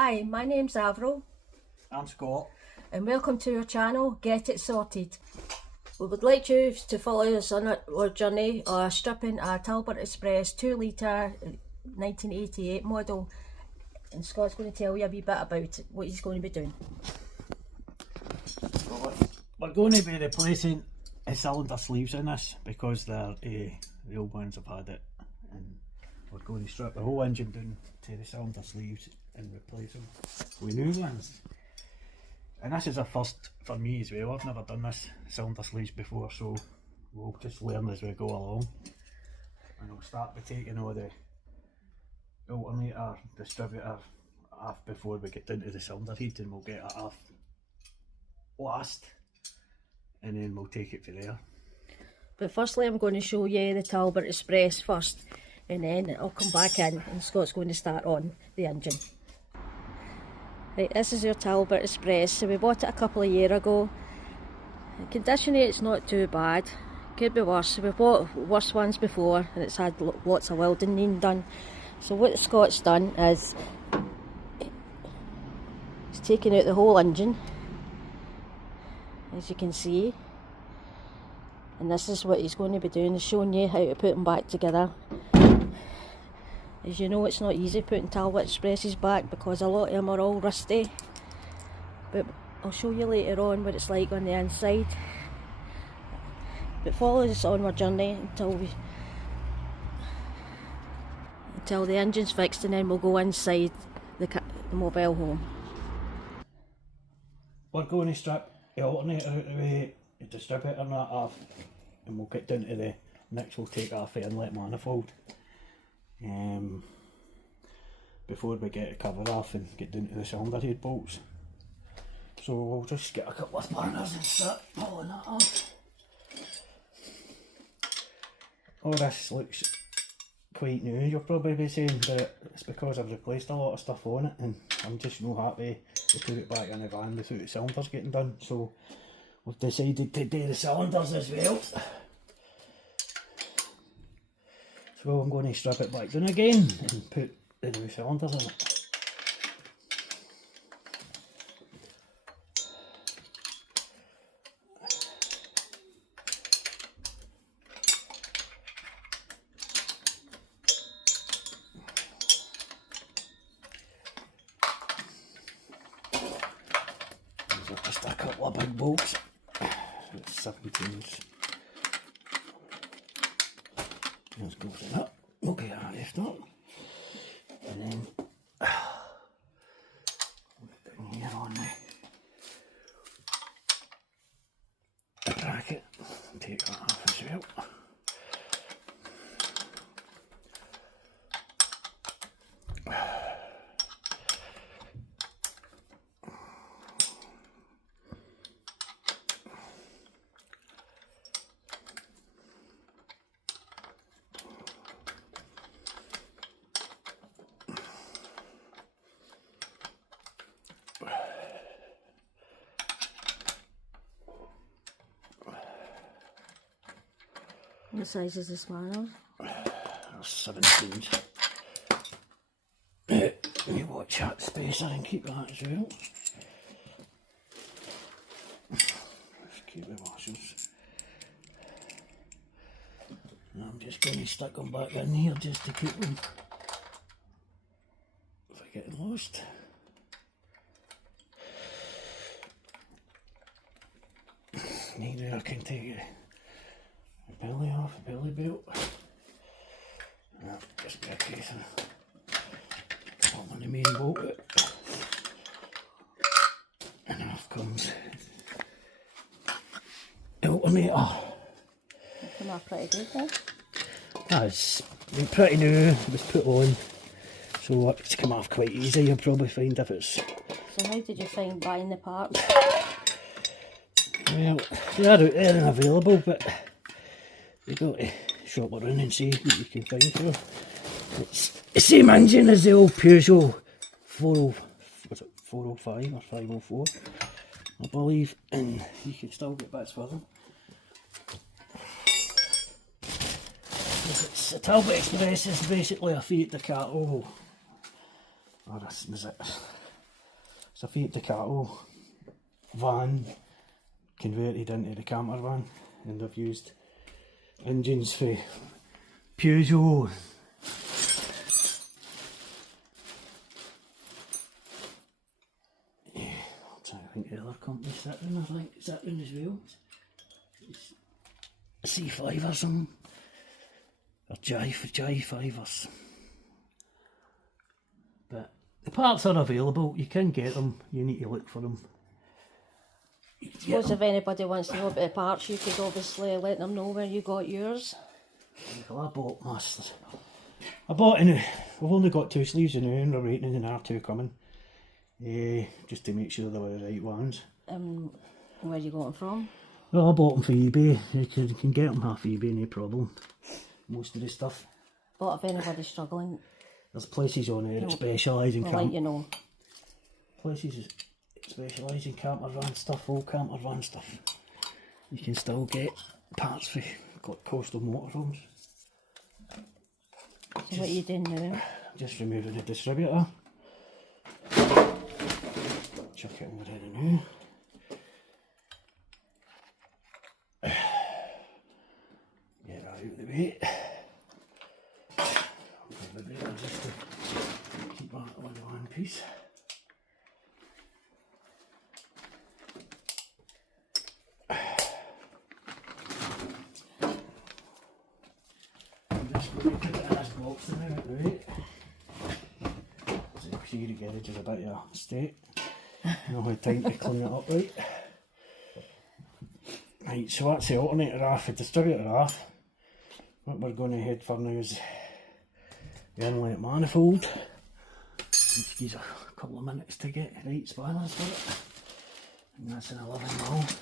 Hi, my name's Avril I'm Scott. and welcome to our channel, Get It Sorted. We would like you to follow us on our journey of stripping a Talbot Express 2 litre 1988 model, and Scott's going to tell you a wee bit about what he's going to be doing. We're going to be replacing the cylinder sleeves in this because they're the old ones have had it, and we're going to strip the whole engine down to the cylinder sleeves and replace them with new ones. And this is a first for me as well. I've never done this cylinder sleeves before, so we'll just learn as we go along. And we'll start by taking all the alternator distributor off before we get down to the cylinder head, and we'll get it off last, and then we'll take it from there. But firstly I'm going to show you the Talbot Express first, and then I'll come back in and Scott's going to start on the engine. Right, this is your Talbot Express. So we bought it a couple of years ago. The condition of it's not too bad. Could be worse. We bought worse ones before and it's had lots of welding done. So what Scott's done is he's taken out the whole engine, as you can see. And this is what he's going to be doing, is showing you how to put them back together. As you know, it's not easy putting Talbot Expresses back because a lot of them are all rusty. But I'll show you later on what it's like on the inside. But follow us on our journey until the engine's fixed, and then we'll go inside the mobile home. We're going to strip the alternator out of the way, the distributor and that off, and we'll get down to the next. We'll take off the inlet manifold before we get the cover off and get down to the cylinder head bolts. So we'll just get a couple of spanners and start pulling that off. Oh, this looks quite new, you'll probably be saying, but it's because I've replaced a lot of stuff on it and I'm just not happy to put it back in the van without the cylinders getting done. So we've decided to do the cylinders as well. So I'm going to strip it back down again and put the new cylinders in it. These are just a couple of big bolts. It's 17s. Let's go to that. Okay, that left up. And then down here on the bracket, take that off as well. What size is this one? 17s. You watch that spacer and keep that as well. Let's keep the washers. And I'm just going to stick them back in here just to keep them if I get lost. Neither I can take it. Belly off, the belly belt. Just be a case of pulling the main bolt out. And off comes the alternator. It came off pretty good then. That's been pretty new, it was put on, so it's come off quite easy. You'll probably find if it's... So how did you find buying the parts? Well, they're out there and available, but you've got to shop around and see what you can find for. It's the same engine as the old Peugeot 405 or 504, I believe, and you can still get bits for them. It's a Talbot Express is basically a Fiat Ducato, or this is it. It's a Fiat Ducato van converted into the camper van, and I've used engines for Peugeot. Yeah, I'm trying to think of the other companies that one. I think it's that one as well. It's C5 or something, or J5 or something. But the parts are available, you can get them, you need to look for them. I suppose if anybody wants to know about the parts, you could obviously let them know where you got yours. Well, I bought masters. We've only got 2 sleeves in there, and we're waiting in R2 coming. Just to make sure they were the right ones. Where you got them from? Well, I bought them for eBay. You can get them off eBay, no problem. Most of the stuff. But if anybody's struggling, there's places on there that specialise in let you know. Places that specialise in camper van stuff, all camper van stuff. You can still get parts for coastal motorhomes. So what are you doing now? Just removing the distributor. Chuck it over there now. Get that out of the way. Just to keep that on one piece. I'm just going to put it in this box now, right? So see the garage is a bit of a state. No have time to clean it up right. Right, so that's the alternator off, the distributor off. What we're going to head for now is the inlet manifold. It gives a couple of minutes to get right spanners for it. And that's an 11mm.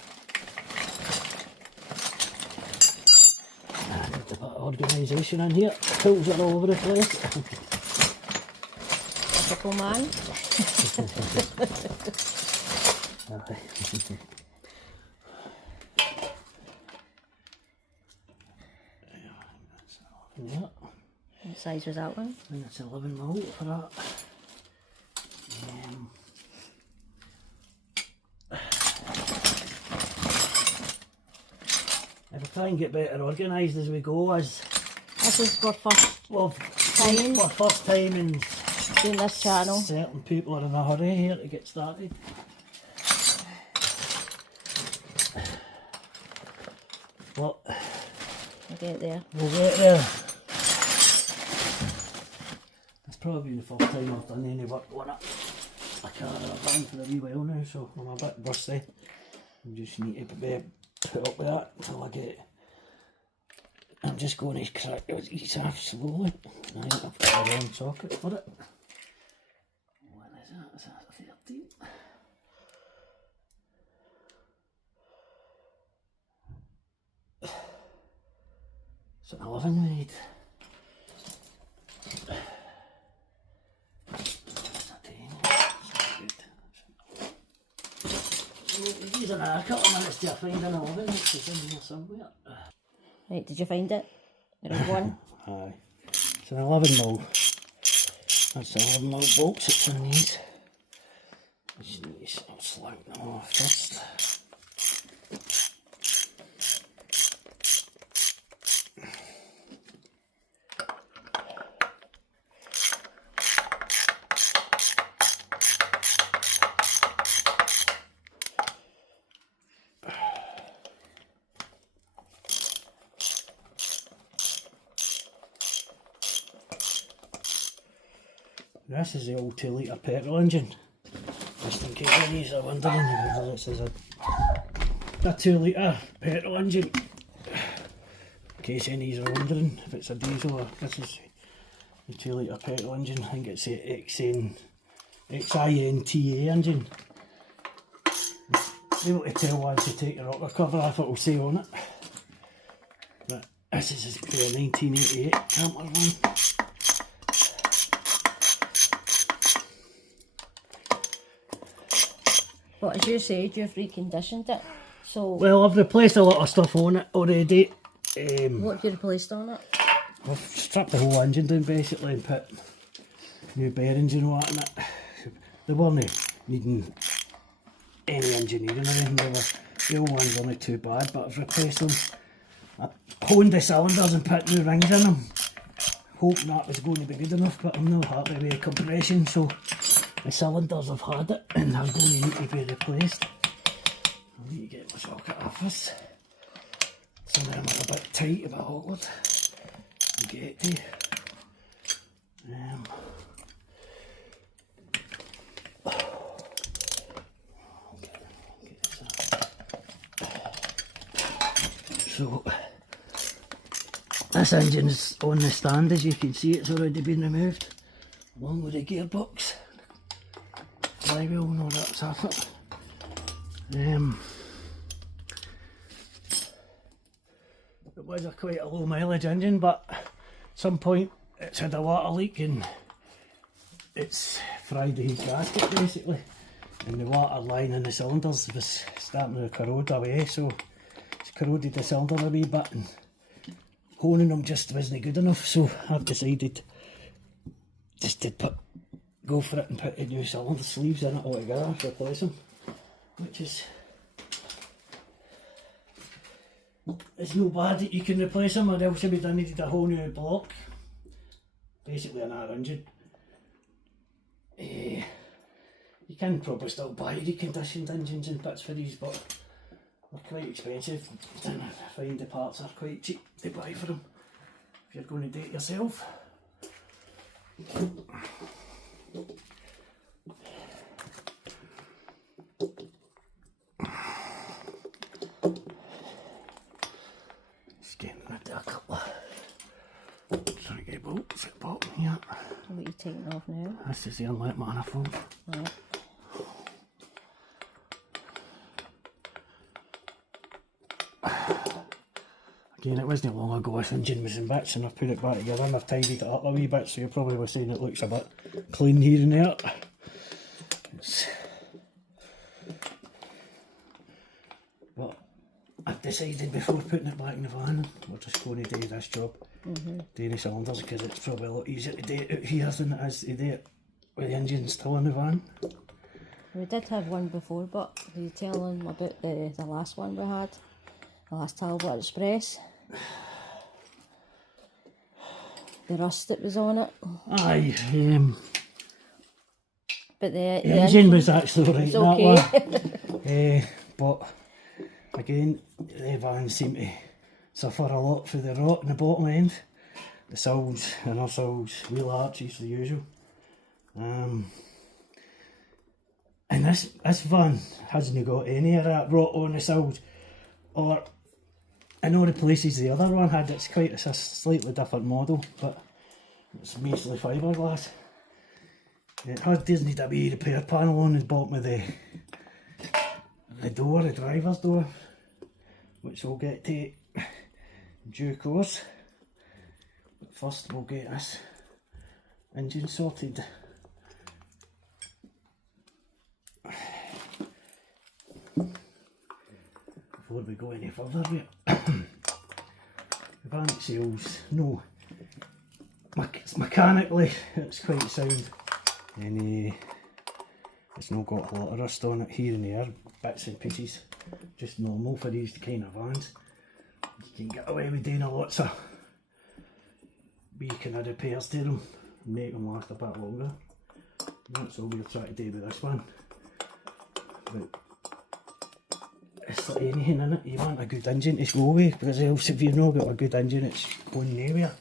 And a bit of organisation in here. Tools are all over the place. Typical man. Yeah. What size was that one? I think it's 11mm for that. If we try and get better organised as we go, as This is for first time. For first time in doing this channel. Certain people are in a hurry here to get started. Well, We'll get there. We'll get there. It's probably the first time I've done any work on it. I can't have a van for a wee while now, so I'm a bit rusty. I just need to put up with that until I get. I'm just going to crack these off slowly. Right, I've got the wrong socket for it. What is that? Is that a 13? It's an 11 we need. These are a couple of minutes to find an 11, which is in here somewhere. Right, did you find it? There is one. Aye. It's an 11mm. That's the 11mm bolts it's in these. I'll slant them off first. This is the old 2 litre petrol engine, just in case any of you are wondering. This is a 2 litre petrol engine, in case any of you are wondering if it's a diesel or this is the 2 litre petrol engine. I think it's the XINTA engine. You'll be able to tell once you take the rocker cover off, it will say on it. But this is a 1988 camper van. But as you said, you've reconditioned it. So Well, I've replaced a lot of stuff on it already. what have you replaced on it? I've stripped the whole engine down basically and put new bearings and what in it. They weren't needing any engineering or anything. The old ones weren't too bad, but I've replaced them. I honed the cylinders and put new rings in them, hoping that was going to be good enough, but I'm not happy with the compression, so the cylinders have had it and they're going to need to be replaced. I need to get my socket off this. Some of them are a bit tight, a bit awkward to get to. So this engine's on the stand, as you can see. It's already been removed, along with the gearbox, flywheel and all that stuff. It was quite a low mileage engine, but at some point it's had a water leak and it's fried the heat gasket basically, and the water line in the cylinders was starting to corrode away, so it's corroded the cylinder a wee bit, and honing them just wasn't good enough, so I've decided just to go for it and put the new cylinder sleeves in it altogether, replace them, which is, it's no bad that you can replace them, or else you'd have needed a whole new block, basically another engine. You can probably still buy reconditioned engines and bits for these, but they're quite expensive, and I find the parts are quite cheap to buy for them if you're going to do it yourself. Just getting rid of a couple of tricky bolts at the bottom here. What are you taking off now? This is the inlet manifold. Right. Again, it wasn't long ago this engine was in bits, and I've put it back together and I've tidied it up a wee bit, so you're probably saying it looks a bit clean here and there. But I've decided before putting it back in the van, we're just going to do this job, do the cylinders, because it's probably a lot easier to do it out here than it is to do it with the engine still in the van. We did have one before, but did you tell them about the last one we had? The last Talbot Express? The rust that was on it. Aye, but the engine was actually right, okay. That one. But again, the vans seem to suffer a lot for the rot in the bottom end. The sills, inner sills, wheel arches, the usual. And this van hasn't got any of that rot on the sills. Or in all the places the other one had, it's a slightly different model, but it's basically fiberglass. It does need a wee repair panel on the bottom of the door, the driver's door, which we'll get to in due course. But first we'll get this engine sorted. Before we go any further with it. The van itself, no, mechanically it's quite sound, and it's not got a lot of rust on it here and there, bits and pieces, just normal for these kind of vans. You can get away with doing lots of wee kind of repairs to them, make them last a bit longer. That's all we're trying to do with this one. But it's like anything in it, you want a good engine to go with, because else if you've not got a good engine it's going nowhere.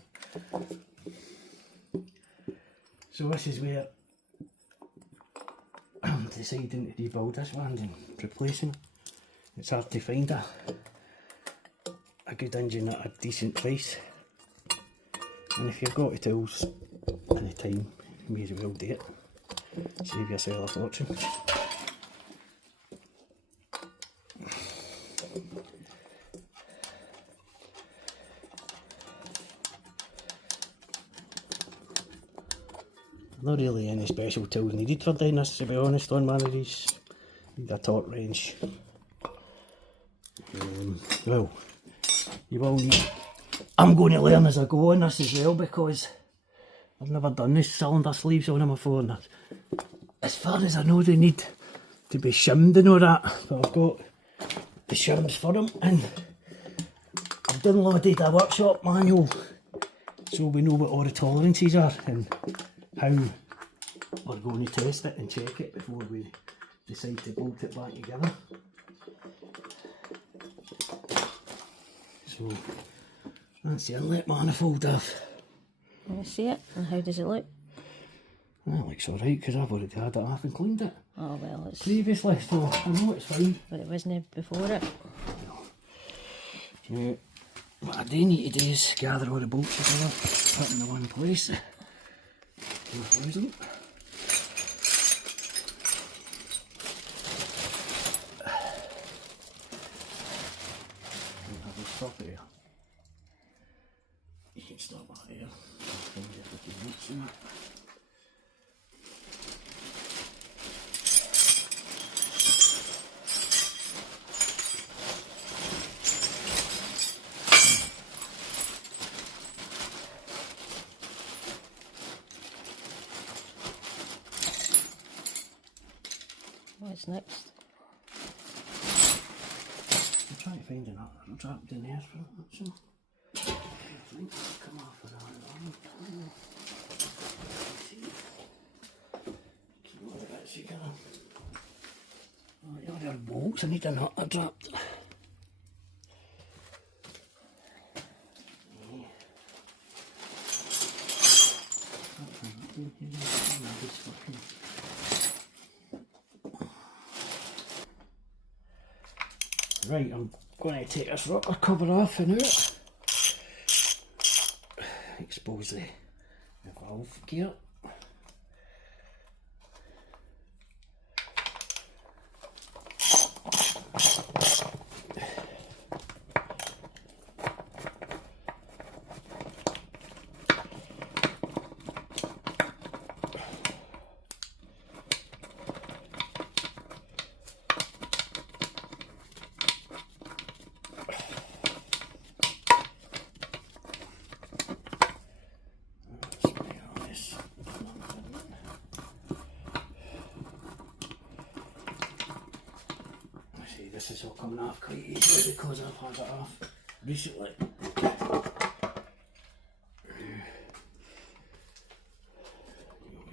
So this is where I'm deciding to rebuild this one and replacing it. It's hard to find a good engine at a decent price, and if you've got the tools and the time, you may as well do it. Save yourself a fortune. Not really any special tools needed for doing this, to be honest, on one of these. Need a torque wrench. Well, you will need... I'm going to learn as I go on this as well, because I've never done this cylinder sleeves on them before, and as far as I know they need to be shimmed and all that, but I've got the shims for them, and I've downloaded a workshop manual so we know what all the tolerances are and how we're going to test it and check it before we decide to bolt it back together. So that's the inlet manifold off. Can you see it? And how does it look? That looks alright because I've already had it off and cleaned it Oh well, it's... previously, so I know it's fine. But it wasn't before it. Yeah. What I do need to do is gather all the bolts together, put them in one place. Don't lose them. I'll have a stop here. You can stop that here. Find your little bolts in it. What's next? I'm trying to find another trapped in there for that, so I think it'll come off of that arm. See. Keep all the bits together. Oh, yeah, there are bolts. I need a nut trapped. Right, I'm going to take this rocker cover off and out. Expose the valve gear. This is all coming off quite easily because I've had it off recently.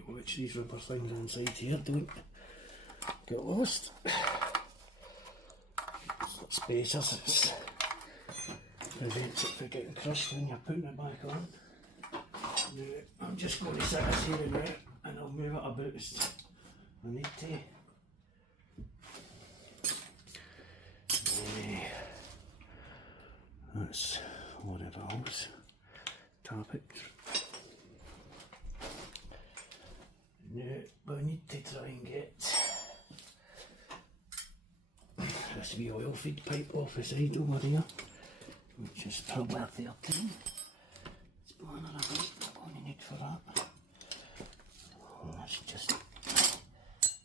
Watch these rubber things inside here, don't get lost. Spacers, it prevents it from getting crushed when you're putting it back on. Now, I'm just going to set this here and there and I'll move it about as I need to. That's what it is. Talbot. Now, but I need to try and get this wee oil feed pipe off the side over here, which is probably a 13. It's blowing about, what I only need for that. And that's just,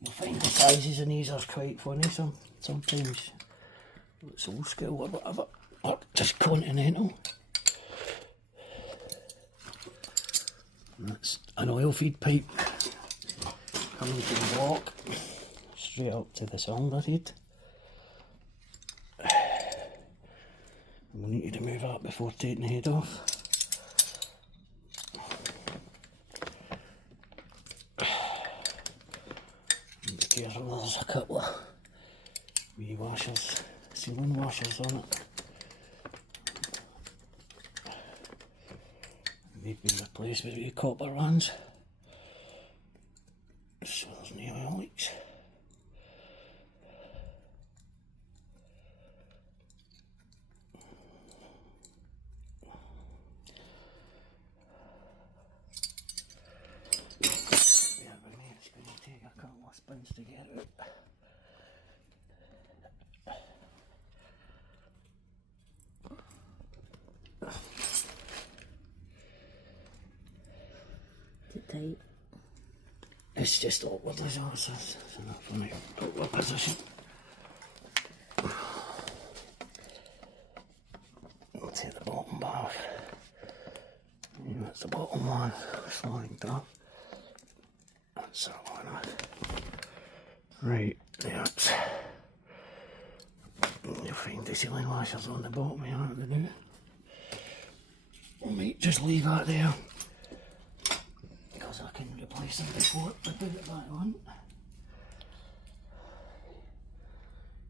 you'll find the sizes in these are quite funny sometimes. It's old school or whatever, or just continental. And that's an oil feed pipe coming from the block straight up to the cylinder head. We'll need to remove that before taking the head off. And be careful, there's a couple of wee washers, sealing washers on it. They've been replaced with wee copper ones, so there's no oil leaks. Yeah, but me, it's going to take a couple of spins to get out. Tight. It's just awkward as well, so it's not funny awkward position. I'll take the bottom bar off. And that's the bottom one, sliding down. That's that one off. Right, Yeah, you'll find the sealing washers on the bottom here at the new. I might just leave that there because I can replace them before I put it back on.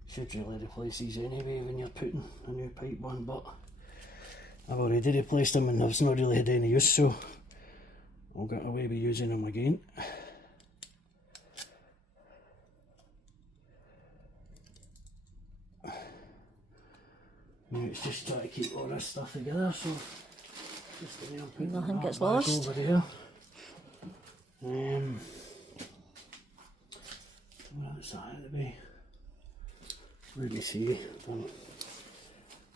Should really replace these anyway when you're putting a new pipe on, but I've already replaced them and I've not really had any use, so I'll get away with using them again. Now it's just trying to keep all this stuff together, so just the way I'm putting nothing that gets back lost. over there. Where is that out of the way? Let me see.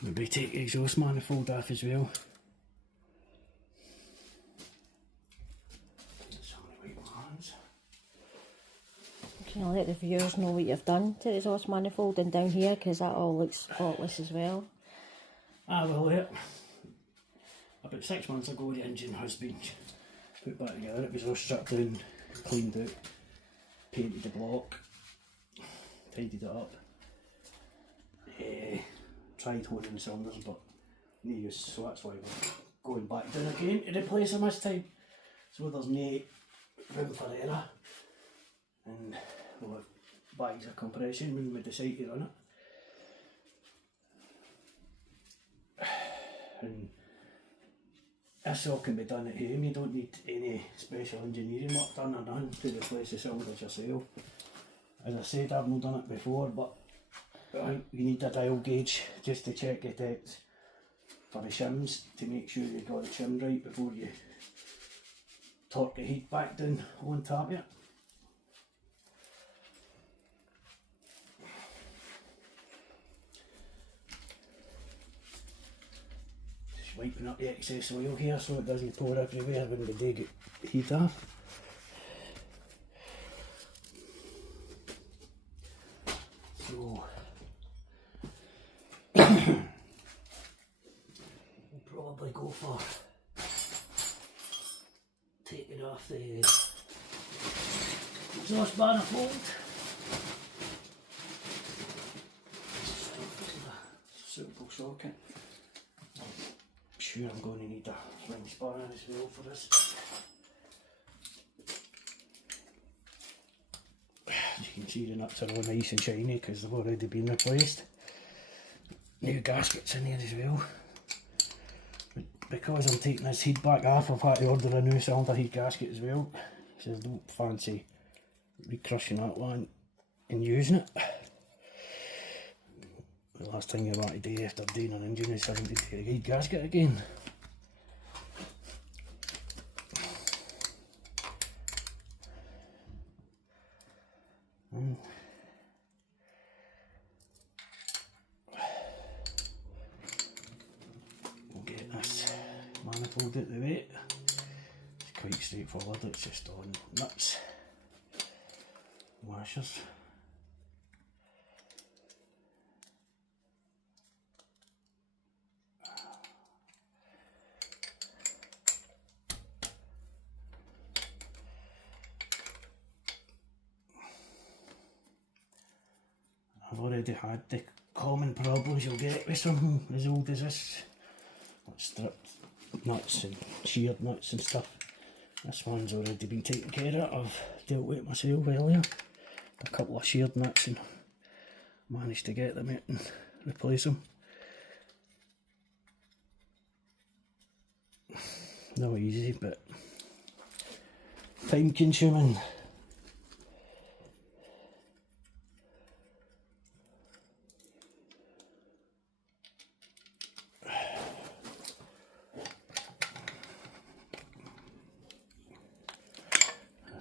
Maybe take the exhaust manifold off as well. Can I let the viewers know what you've done to the exhaust manifold and down here, because that all looks spotless as well. Ah well, yeah. About 6 months ago the engine has been put back together. It was all stripped down, cleaned out, painted the block, tidied it up. Tried holding the cylinders but no use, so that's why we're going back down again to replace them this time. So there's no room for error, and we'll have bags of compression when we decide to run it. And this all can be done at home, you don't need any special engineering work done or none to replace the cylinders yourself. As I said, I've not done it before, but I think you need a dial gauge just to check the depth for the shims to make sure you've got it shimmed right before you torque the heat back down on top of it. Just wiping up the excess oil here so it doesn't pour everywhere when we do get heat off. So we'll probably go for taking off the exhaust manifold. Suitable socket. I'm sure I'm going to need a ring spanner as well for this. As you can see, the nuts are all nice and shiny because they've already been replaced. New gaskets in here as well. But because I'm taking this heat back off, I've had to order a new cylinder heat gasket as well. So I don't fancy recrushing that one and using it. The last thing you want to do after doing an engine is having to take a heat gasket again. We'll get this manifold out the way. It's quite straightforward, it's just on nuts, washers. I've already had the common problems you'll get with something as old as this. Stripped nuts and sheared nuts and stuff. This one's already been taken care of. I've dealt with it myself earlier. A couple of sheared nuts and managed to get them out and replace them. Not easy, but time consuming.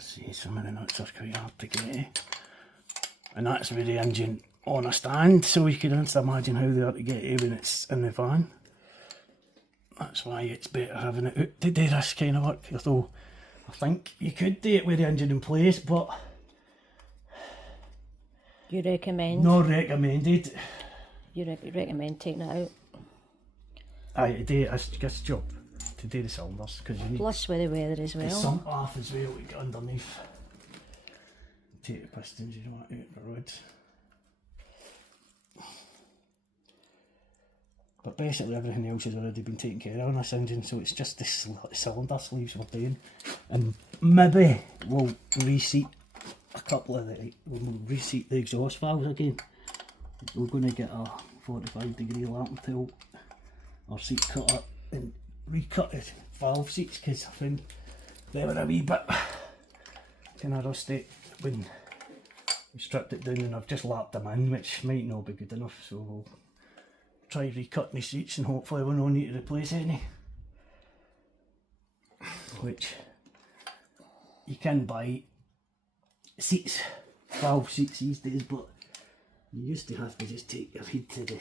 See, some of the nuts are quite hard to get, and that's with the engine on a stand, so you can just imagine how they are to get when it's in the van. That's why it's better having it out to do this kind of work, although I think you could do it with the engine in place, but You recommend? not recommended. You recommend taking it out? Aye, to do this job, to do the cylinders, because you need Plus with the weather as the well. sump off as well to get underneath take the pistons, you don't want to out the rods. But basically everything else has already been taken care of on this engine, so it's just the cylinder sleeves we're doing. And maybe we'll reseat a couple of we'll reseat the exhaust valves again. We're going to get a 45-degree lantern tilt or seat cutter and recut the valve seats, because I think they were a wee bit kind of rusty when we stripped it down, and I've just lapped them in, which might not be good enough, so we'll try recutting the seats and hopefully we'll not need to replace any. Which you can buy seats, valve seats these days, but you used to have to just take your head to the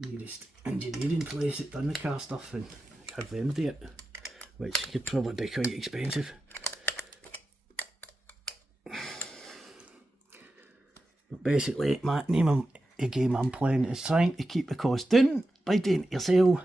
nearest engineering place that done the car stuff and have them do it, which could probably be quite expensive. But basically, my name of the game I'm playing is trying to keep the cost down by doing it yourself.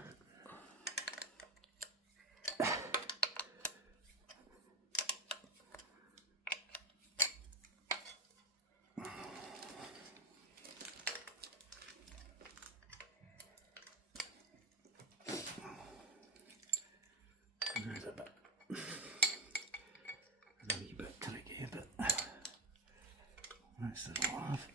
There's a wee bit tricky, but that's the laugh.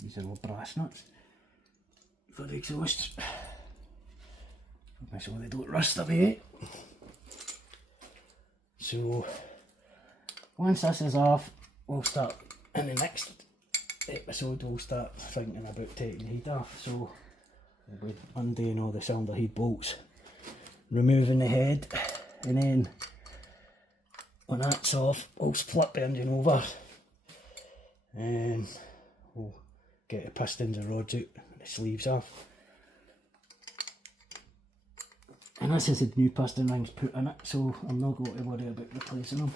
These are all brass nuts for the exhaust, so they don't rust away. So once this is off, we'll start in the next episode. We'll start thinking about taking the heat off. So we'll be undoing all the cylinder head bolts, removing the head, and then when that's off, we'll flip the engine over and we'll get the pistons and rods out and the sleeves off. And this is the new piston rings put in it, so I'm not going to worry about replacing them.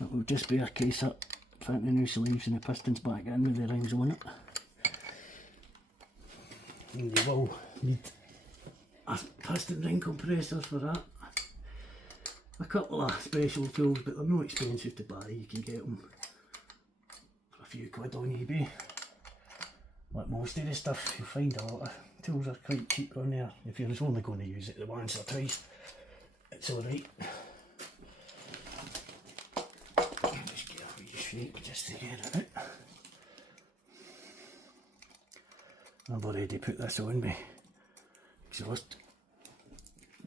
It will just be a case of fitting the new sleeves and the pistons back in with the rings on it. And you will need a piston ring compressor for that. A couple of special tools, but they're not expensive to buy. You can get them for a few quid on eBay. Like most of the stuff, you'll find a lot of tools are quite cheap on there. If you're only going to use it the once or twice, it's alright. Just get a wee shape just to get it out. I've already put this on me exhaust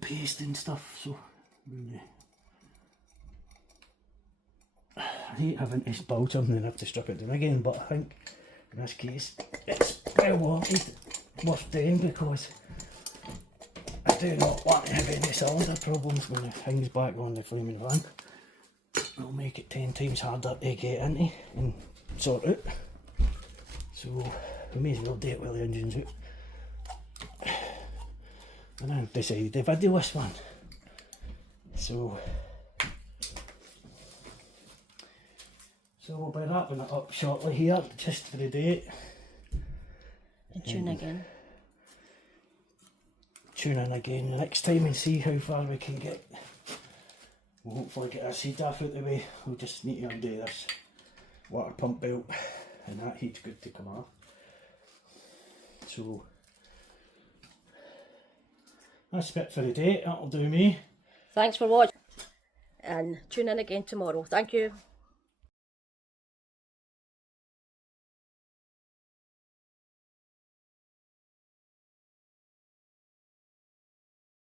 paste and stuff, so I hate having to spoil something and have to strip it down again, but I think in this case it's well worth doing, because I do not want to have any cylinder problems when the thing's back on the flaming van. It'll make it 10 times harder to get into and sort out, so we may as well do it while the engine's out. And I've decided to video this one, so we'll be wrapping it up shortly here, just for the day. And tune again. Tune in again next time and see how far we can get. We'll hopefully get our seat off out the way. We'll just need to undo this water pump belt, and that heat's good to come off. So that's it for the day. That'll do me. Thanks for watching, and tune in again tomorrow. Thank you.